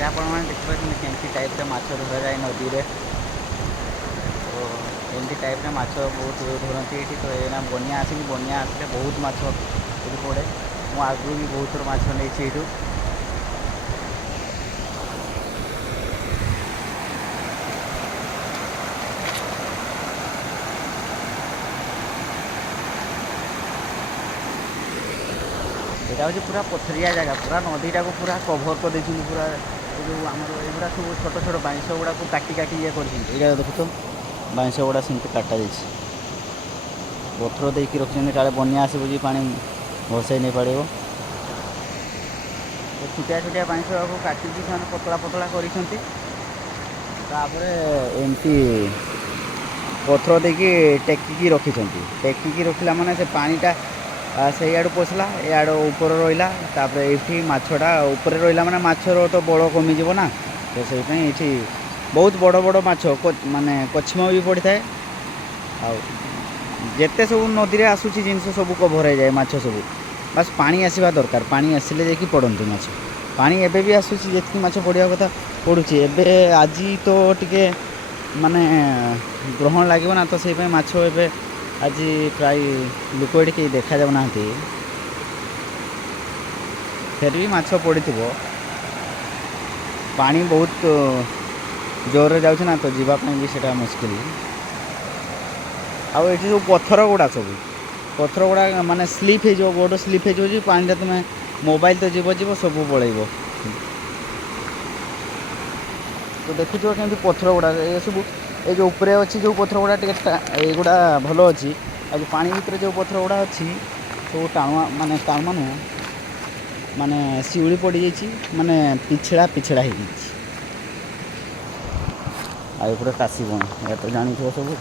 ये आपने देखिए केमती टाइप माछ धरा जाए नदी में। तो एमती टाइप माछ बहुत धरती ये। तो ये बनिया आसी बनिया आसले बहुत माछ ये पड़े। मु आगु भी बहुत थर माछ नहीं ये। यहाँ हूँ पूरा पथरिया जगह पूरा नदीटा को पूरा कभर कर दे पूरा जो आम युवा सब छोट छोट बाईंश गुड़ा को काटी काटी ये कर देखुच बाईंश गुड़ा सेमती काटा जा पथर देकी रखिए काले बनिया आसो जी पा भसई नहीं पार। छुटिया छुटिया बाईंश को काटिकी से पतला पतला करमती एमती पथर देकी टेकिकी रखिंट टेकिकी रखला माने से पानीटा से आड़ पशला याड़ ऊपर रहा ये मछटा ऊपर रहा माने माछर तो बड़ कमिज ना। तो से ये बहुत बड़ बड़ माछ माने कछम भी पड़ी थाए आते सब नदी में आसूसी जिन सब कभर हो जाए माछ सब बस पानी आसवा दरकार पानी आसिले जाकि पड़ती माछ पानी एबे भी आसूसी जी माछ पड़ा कथा पड़ुची एबे आज तो टिके माने ग्रहण लगे ना। तो से माछ एबे आज प्राय लोक ये कहीं देखा जाऊना फिर भी माछ पड़ी पानी बहुत जोर जाऊँ ना। तो जीवाई भी सेटा मुस्किल आउ ये सब पत्थर गुड़ा सब पत्थर गुड़ा माने स्लीप हो गोड़ स्लीप हो पानी तुम मोबाइल तो जीव जीव सब पलैब। तो देखुच केमती पत्थर गुड़ा ये सब ये जो ऊपर अच्छी जो पत्थर गुड़ा टे गुड़ा भल अच्छी आज पानी भितर जो पत्थर गुड़ा अच्छी सब टाणुआ माने टाणुआ नुह माने शिउली पड़ जाइए माने पिछड़ा पिछड़ा हो। आ काशी बन या तो जानी सब।